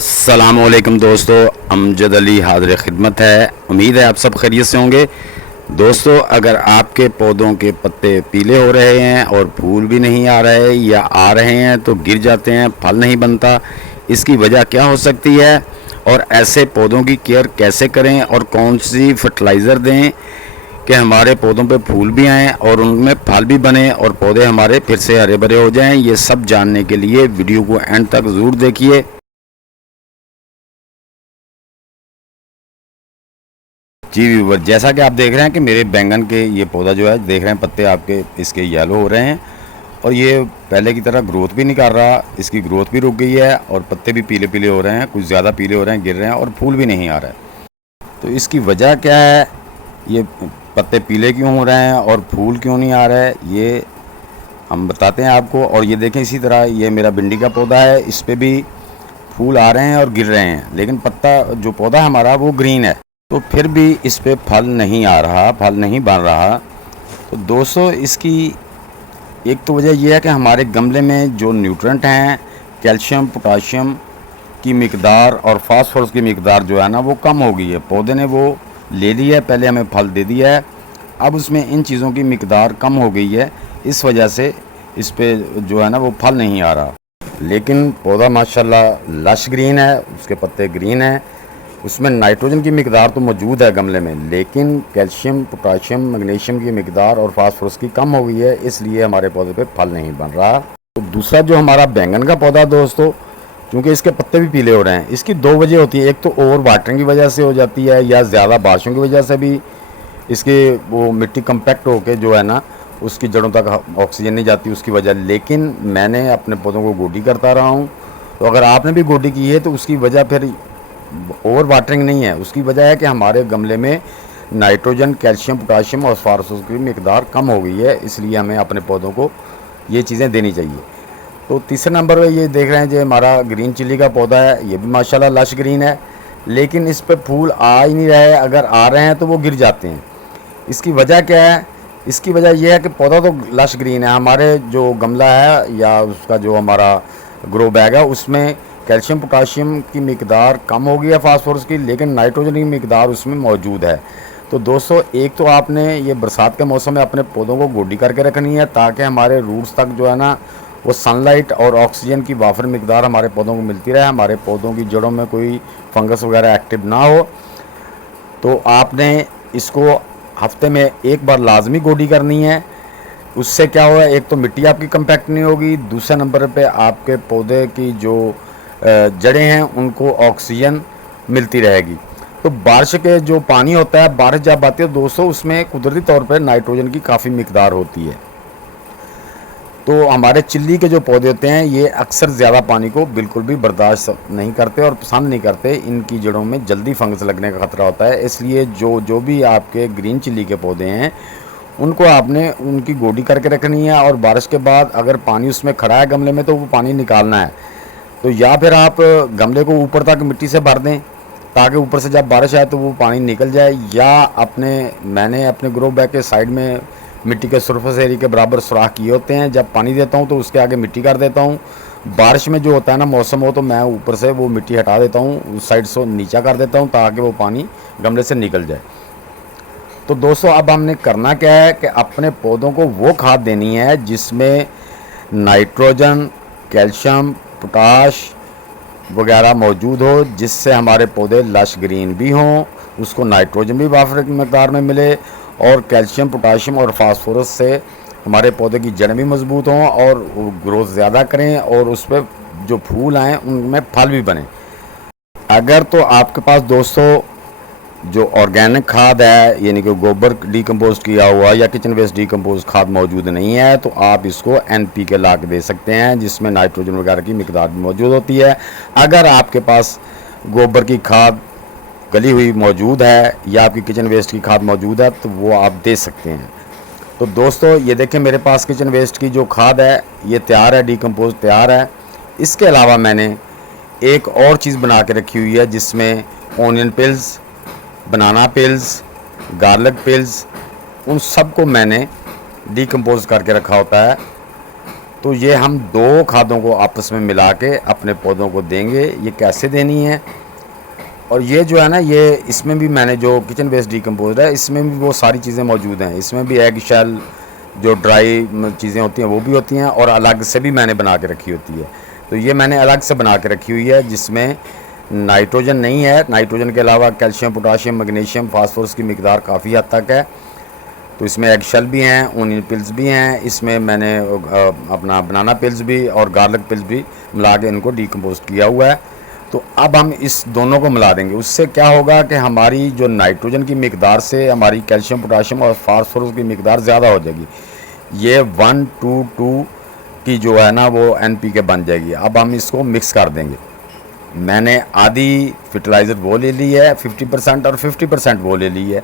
अस्सलामुअलैकुम दोस्तों, अमजद अली हाज़िर खिदमत है। उम्मीद है आप सब खैरियत से होंगे। दोस्तों, अगर आपके पौधों के पत्ते पीले हो रहे हैं और फूल भी नहीं आ रहे या आ रहे हैं तो गिर जाते हैं, फल नहीं बनता, इसकी वजह क्या हो सकती है और ऐसे पौधों की केयर कैसे करें और कौन सी फर्टिलाइज़र दें कि हमारे पौधों पे फूल भी आएँ और उनमें फल भी बने और पौधे हमारे फिर से हरे भरे हो जाएं, ये सब जानने के लिए वीडियो को एंड तक ज़रूर देखिए। जी व्यूवर, जैसा कि आप देख रहे हैं कि मेरे बैंगन के ये पौधा जो है, देख रहे हैं पत्ते आपके इसके येलो हो रहे हैं और ये पहले की तरह ग्रोथ भी नहीं कर रहा, इसकी ग्रोथ भी रुक गई है और पत्ते भी पीले पीले हो रहे हैं, कुछ ज़्यादा पीले हो रहे हैं, गिर रहे हैं और फूल भी नहीं आ रहा है। तो इसकी वजह क्या है, ये पत्ते पीले क्यों हो रहे हैं और फूल क्यों नहीं आ रहा है, ये हम बताते हैं आपको। और ये देखें, इसी तरह ये मेरा भिंडी का पौधा है, इस पर भी फूल आ रहे हैं और गिर रहे हैं, लेकिन पत्ता जो पौधा हमारा वो ग्रीन है, तो फिर भी इस पे फल नहीं आ रहा, फल नहीं बन रहा। तो दोस्तों, इसकी एक तो वजह यह है कि हमारे गमले में जो न्यूट्रेंट हैं, कैल्शियम, पोटाशियम की मिकदार और फास्फोरस की मिकदार जो है ना, वो कम हो गई है। पौधे ने वो ले लिया है, पहले हमें फल दे दिया है, अब उसमें इन चीज़ों की मिकदार कम हो गई है, इस वजह से इस पे जो है ना वो फल नहीं आ रहा। लेकिन पौधा माशाल्लाह लश ग्रीन है, उसके पत्ते ग्रीन हैं, उसमें नाइट्रोजन की मिकदार तो मौजूद है गमले में, लेकिन कैल्शियम, पोटाशियम, मैग्नीशियम की मिकदार और फास्फोरस की कम हो गई है, इसलिए हमारे पौधे पे फल नहीं बन रहा। तो दूसरा जो हमारा बैंगन का पौधा दोस्तों, क्योंकि इसके पत्ते भी पीले हो रहे हैं, इसकी दो वजह होती है। एक तो ओवर वाटरिंग की वजह से हो जाती है या ज़्यादा बारिशों की वजह से भी इसकी वो मिट्टी कम्पैक्ट होकर जो है ना उसकी जड़ों तक ऑक्सीजन नहीं जाती, उसकी वजह। लेकिन मैंने अपने पौधों को गोडी करता रहा हूँ, तो अगर आपने भी गोडी की है तो उसकी वजह फिर ओवर वाटरिंग नहीं है, उसकी वजह है कि हमारे गमले में नाइट्रोजन, कैल्शियम, पोटाशियम और फास्फोरस की मिकदार कम हो गई है, इसलिए हमें अपने पौधों को ये चीज़ें देनी चाहिए। तो तीसरे नंबर पे ये देख रहे हैं जो हमारा ग्रीन चिल्ली का पौधा है, ये भी माशाल्लाह लश ग्रीन है, लेकिन इस पर फूल आ ही नहीं रहे, अगर आ रहे हैं तो वो गिर जाते हैं। इसकी वजह क्या है? इसकी वजह यह है कि पौधा तो लश ग्रीन है, हमारे जो गमला है या उसका जो हमारा ग्रो बैग है उसमें कैल्शियम, पोटाशियम की मिकदार कम हो गई है फास्फोरस की, लेकिन नाइट्रोजन की मिकदार उसमें मौजूद है। तो दोस्तों, एक तो आपने ये बरसात के मौसम में अपने पौधों को गोडी करके रखनी है, ताकि हमारे रूट्स तक जो है ना वो सनलाइट और ऑक्सीजन की वाफर मिकदार हमारे पौधों को मिलती रहे, हमारे पौधों की जड़ों में कोई फंगस वगैरह एक्टिव ना हो। तो आपने इसको हफ्ते में एक बार लाजमी गोडी करनी है। उससे क्या होगा, एक तो मिट्टी आपकी कम्पैक्ट नहीं होगी, दूसरे नंबर पे आपके पौधे की जो जड़ें हैं उनको ऑक्सीजन मिलती रहेगी। तो बारिश के जो पानी होता है, बारिश जब आती है दोस्तों, उसमें कुदरती तौर पे नाइट्रोजन की काफ़ी मिकदार होती है। तो हमारे चिल्ली के जो पौधे होते हैं ये अक्सर ज़्यादा पानी को बिल्कुल भी बर्दाश्त नहीं करते और पसंद नहीं करते, इनकी जड़ों में जल्दी फंगस लगने का ख़तरा होता है। इसलिए जो भी आपके ग्रीन चिल्ली के पौधे हैं उनको आपने उनकी गोडी करके रखनी है, और बारिश के बाद अगर पानी उसमें खड़ा है गमले में तो वो पानी निकालना है। तो या फिर आप गमले को ऊपर तक मिट्टी से भर दें ताकि ऊपर से जब बारिश आए तो वो पानी निकल जाए, या मैंने अपने ग्रो बैग के साइड में मिट्टी के सरफेस एरिया के बराबर सुराख किए होते हैं, जब पानी देता हूँ तो उसके आगे मिट्टी कर देता हूँ। बारिश में जो होता है ना, मौसम हो तो मैं ऊपर से वो मिट्टी हटा देता हूँ, उस साइड से नीचा कर देता हूँ ताकि वो पानी गमले से निकल जाए। तो दोस्तों, अब हमने करना क्या है कि अपने पौधों को वो खाद देनी है जिसमें नाइट्रोजन, कैल्शियम, पोटाश वगैरह मौजूद हो, जिससे हमारे पौधे लश ग्रीन भी हों, उसको नाइट्रोजन भी वाफर मकदार में मिले, और कैल्शियम, पोटाशियम और फास्फोरस से हमारे पौधे की जड़ भी मजबूत हों और ग्रोथ ज़्यादा करें, और उस पर जो फूल आएँ उनमें फल भी बने। अगर तो आपके पास दोस्तों जो ऑर्गेनिक खाद है, यानी कि गोबर डीकम्पोज किया हुआ या किचन वेस्ट डीकम्पोज खाद मौजूद नहीं है, तो आप इसको NPK ला के दे सकते हैं, जिसमें नाइट्रोजन वगैरह की मिकदार भी मौजूद होती है। अगर आपके पास गोबर की खाद गली हुई मौजूद है या आपकी किचन वेस्ट की खाद मौजूद है तो वो आप दे सकते हैं। तो दोस्तों, ये देखें, मेरे पास किचन वेस्ट की जो खाद है ये तैयार है, डीकम्पोज तैयार है। इसके अलावा मैंने एक और चीज़ बना के रखी हुई है, जिसमें ऑनियन पिल्स, बनाना पिल्स, गार्लिक पिल्स, उन सब को मैंने डीकम्पोज करके रखा होता है। तो ये हम दो खादों को आपस में मिला के अपने पौधों को देंगे। ये कैसे देनी है, और ये जो है ना, ये इसमें भी मैंने जो किचन वेस्ट डिकम्पोज है इसमें भी वो सारी चीज़ें मौजूद हैं। इसमें भी एग शेल जो ड्राई चीज़ें होती हैं वो भी होती हैं, और अलग से भी मैंने बना के रखी होती है। तो ये मैंने अलग से बना के रखी हुई है, जिसमें नाइट्रोजन नहीं है। नाइट्रोजन के अलावा कैल्शियम, पोटाशियम, मैग्नीशियम, फास्फोरस की मिकदार काफ़ी हद तक है। तो इसमें एग शेल भी हैं, ओनियन पिल्स भी हैं, इसमें मैंने अपना बनाना पिल्स भी और गार्लिक पिल्स भी मिला के इनको डिकम्पोज किया हुआ है। तो अब हम इस दोनों को मिला देंगे। उससे क्या होगा कि हमारी जो नाइट्रोजन की मिकदार से हमारी कैल्शियम, पोटाशियम और फास्फोरस की मिकदार ज़्यादा हो जाएगी। ये 1:2 की जो है ना वो NPK बन जाएगी। अब हम इसको मिक्स कर देंगे। मैंने आधी फर्टिलाइज़र वो ले ली है 50% और 50% वो ले ली है।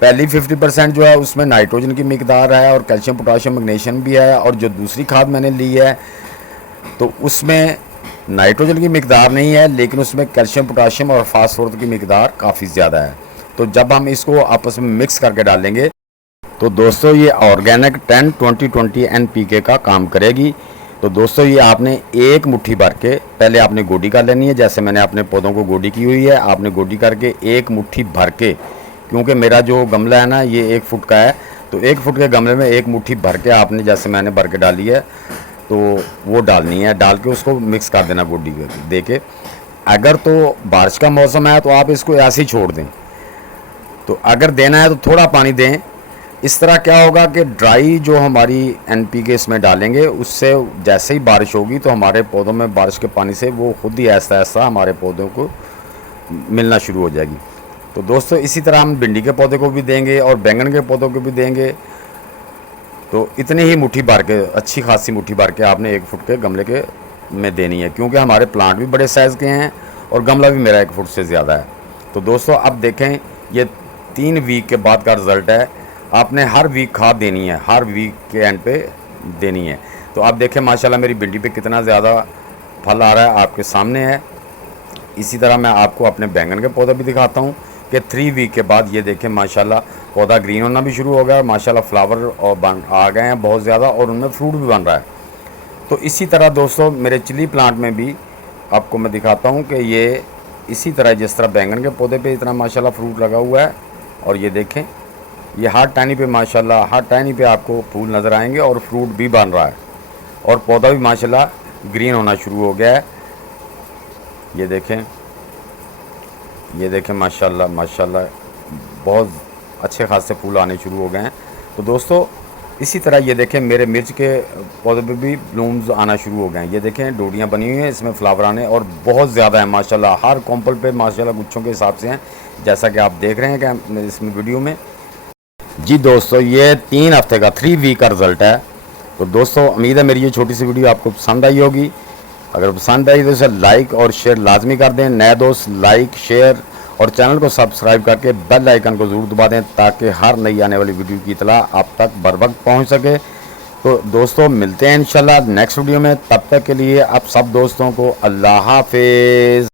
पहली 50% जो है उसमें नाइट्रोजन की मिकदार है और कैल्शियम, पोटाशियम, मैग्नीशियम भी है, और जो दूसरी खाद मैंने ली है तो उसमें नाइट्रोजन की मिकदार नहीं है, लेकिन उसमें कैल्शियम, पोटाशियम और फास्फोरस की मिकदार काफ़ी ज़्यादा है। तो जब हम इसको आपस में मिक्स करके डालेंगे तो दोस्तों ये ऑर्गेनिक 10-20-20 NPK का काम करेगी। तो दोस्तों ये आपने एक मुट्ठी भर के पहले आपने गोडी कर लेनी है। जैसे मैंने अपने पौधों को गोडी की हुई है, आपने गोडी करके एक मुट्ठी भर के, क्योंकि मेरा जो गमला है ना ये 1 फुट का है, तो 1 फुट के गमले में एक मुट्ठी भर के आपने, जैसे मैंने भर के डाली है, तो वो डालनी है। डाल के उसको मिक्स कर देना गोडी दे के। अगर तो बारिश का मौसम है तो आप इसको ऐसे ही छोड़ दें, तो अगर देना है तो थोड़ा पानी दें। इस तरह क्या होगा कि ड्राई जो हमारी NPK इसमें डालेंगे, उससे जैसे ही बारिश होगी तो हमारे पौधों में बारिश के पानी से वो खुद ही ऐसा ऐसा हमारे पौधों को मिलना शुरू हो जाएगी। तो दोस्तों इसी तरह हम भिंडी के पौधे को भी देंगे और बैंगन के पौधों को भी देंगे। तो इतनी ही मुट्ठी भर के, अच्छी खासी मुट्ठी भर के आपने 1 फुट के गमले के में देनी है, क्योंकि हमारे प्लांट भी बड़े साइज़ के हैं और गमला भी मेरा 1 फुट से ज़्यादा है। तो दोस्तों अब देखें, ये 3 वीक के बाद का रिज़ल्ट है। आपने हर वीक खाद देनी है, हर वीक के एंड पे देनी है। तो आप देखें माशाल्लाह मेरी भिंडी पे कितना ज़्यादा फल आ रहा है, आपके सामने है। इसी तरह मैं आपको अपने बैंगन के पौधे भी दिखाता हूँ कि 3 वीक के बाद ये देखें माशाल्लाह पौधा ग्रीन होना भी शुरू हो गया, माशाल्लाह फ्लावर और आ गए हैं बहुत ज़्यादा, और उनमें फ्रूट भी बन रहा है। तो इसी तरह दोस्तों मेरे चिली प्लांट में भी आपको मैं दिखाता हूँ कि ये इसी तरह, जिस तरह बैंगन के पौधे पे इतना माशाल्लाह फ्रूट लगा हुआ है, और ये देखें ये हर टहनी पे माशाल्लाह, हर टहनी पे आपको फूल नज़र आएंगे और फ्रूट भी बन रहा है, और पौधा भी माशाल्लाह ग्रीन होना शुरू हो गया है। ये देखें माशाल्लाह माशाल्लाह बहुत अच्छे खासे फूल आने शुरू हो गए हैं। तो दोस्तों इसी तरह ये देखें मेरे मिर्च के पौधे पे भी ब्लूम्स आना शुरू हो गए हैं। ये देखें डोडियाँ बनी हुई हैं, इसमें फ्लावर आने और बहुत ज़्यादा है माशाल्लाह, हर कॉम्पल पे माशाल्लाह गुच्छों के हिसाब से हैं, जैसा कि आप देख रहे हैं कि इसमें वीडियो में। जी दोस्तों ये 3 हफ्ते का 3 वीक का रिज़ल्ट है। तो दोस्तों उम्मीद है मेरी ये छोटी सी वीडियो आपको पसंद आई होगी। अगर पसंद आई तो इसे लाइक और शेयर लाजमी कर दें। नए दोस्त लाइक, शेयर और चैनल को सब्सक्राइब करके बेल आइकन को ज़रूर दबा दें, ताकि हर नई आने वाली वीडियो की इतला आप तक बर वक्त पहुँच सके। तो दोस्तों मिलते हैं इंशाल्लाह नेक्स्ट वीडियो में। तब तक के लिए आप सब दोस्तों को अल्लाह हाफिज़।